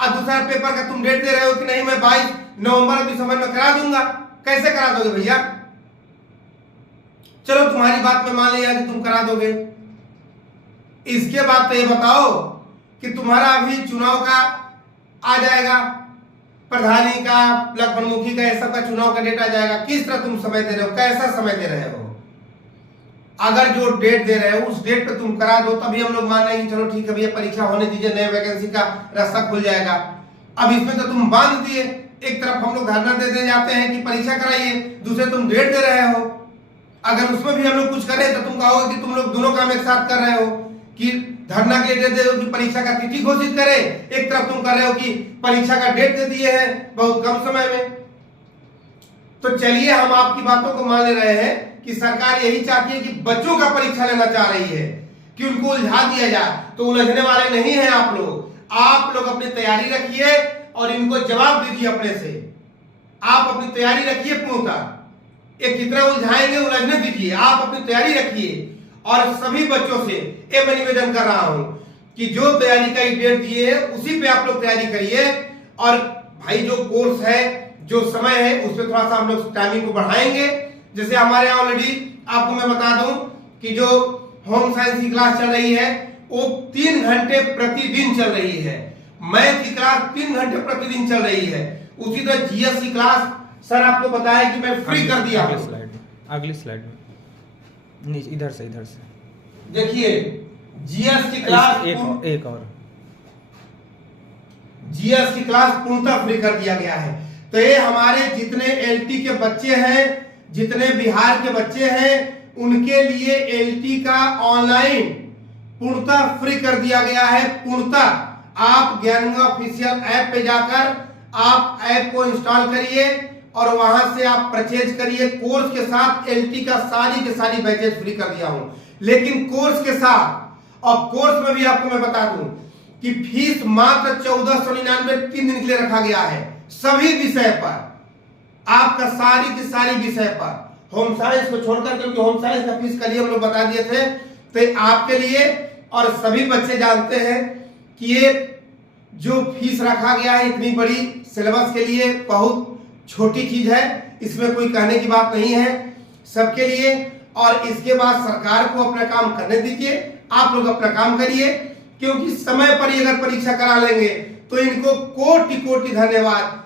और दूसरा पेपर का तुम डेट दे रहे हो कि नहीं मैं 22 नवंबर दिसंबर में करा दूंगा। कैसे करा दोगे भैया? चलो तुम्हारी बात में मान लिया कि तुम करा दोगे, इसके बाद तो ये बताओ कि तुम्हारा अभी चुनाव का आ जाएगा, प्रधानी का, ब्लॉक प्रमुखी का, ये सब का चुनाव का डेट आ जाएगा। किस तरह तुम समय दे रहे हो, कैसा समय दे रहे हो? अगर जो डेट दे रहे हो उस डेट पे तुम करा दो, तभी हम लोग मान रहे हैं कि चलो ठीक है भैया परीक्षा होने दीजिए, नए वैकेंसी का रास्ता खुल जाएगा। अब इसमें तो तुम बांध दिए, एक तरफ हम लोग धरना देने जाते हैं कि परीक्षा कराइए, दूसरे तुम डेट दे रहे हो। अगर उसमें भी हम लोग कुछ करें तो तुम कहोगे कि तुम लोग दोनों काम एक साथ कर रहे हो, कि धरना के डेट दे दो कि परीक्षा का तिथि घोषित करे, एक तरफ तुम कर रहे हो कि परीक्षा का डेट दे दिए हैं बहुत कम समय में। तो चलिए हम आपकी बातों को मान ले रहे हैं कि सरकार यही चाहती है कि बच्चों का परीक्षा लेना चाह रही है, कि उनको उलझा दिया जाए। तो उलझने वाले नहीं हैं आप लोग अपनी तैयारी रखिए और इनको जवाब दीजिए अपने से। आप अपनी तैयारी रखिए पूर्णतः, ये कितना उलझाएंगे उलझने दीजिए, आप अपनी तैयारी रखिए। और सभी बच्चों से ये मैं निवेदन कर रहा हूं कि जो तैयारी का डेट दिए है उसी पे आप लोग तैयारी करिए। और भाई जो कोर्स है, जो समय है, उस पर थोड़ा सा हम लोग टाइमिंग को बढ़ाएंगे। जैसे हमारे यहाँ ऑलरेडी आपको मैं बता दूं कि जो होम साइंस की क्लास चल रही है वो 3 घंटे प्रतिदिन चल रही है, मैथ की क्लास 3 घंटे प्रतिदिन चल रही है। उसी तरह जीएस की क्लास सर आपको बताया कि मैं फ्री कर दिया। अगली स्लाइड में नीचे इधर से देखिए जीएस की क्लास एक और जीएस की क्लास पूर्णतः फ्री कर दिया गया है। तो ये हमारे जितने एलटी के बच्चे हैं, जितने बिहार के बच्चे हैं, उनके लिए एलटी का ऑनलाइन पूर्णतः फ्री कर दिया गया है। पूर्णतः आप ज्ञानगंगा ऑफिशियल ऐप पे जाकर आप ऐप को इंस्टॉल करिए और वहां से आप परचेज करिए। कोर्स के साथ एलटी का सारी के सारी बैचेज फ्री कर दिया हूं, लेकिन कोर्स के साथ और कोर्स में भी आपको मैं बता दूं कि फीस मात्र 1499 3 दिन के लिए रखा गया है। सभी विषय पर आपका सारी की सारी विषय पर, होम साइंस को छोड़कर, क्योंकि होम साइंस का फीस कल ही हम लोग बता दिए थे। तो आपके लिए और सभी बच्चे जानते हैं कि ये जो फीस रखा गया है इतनी बड़ी सिलेबस के लिए बहुत छोटी चीज है, इसमें कोई कहने की बात नहीं है सबके लिए। और इसके बाद सरकार को अपना काम करने दीजिए, आप लोग अपना काम करिए, क्योंकि समय पर ही अगर परीक्षा करा लेंगे तो इनको कोटि कोटि धन्यवाद।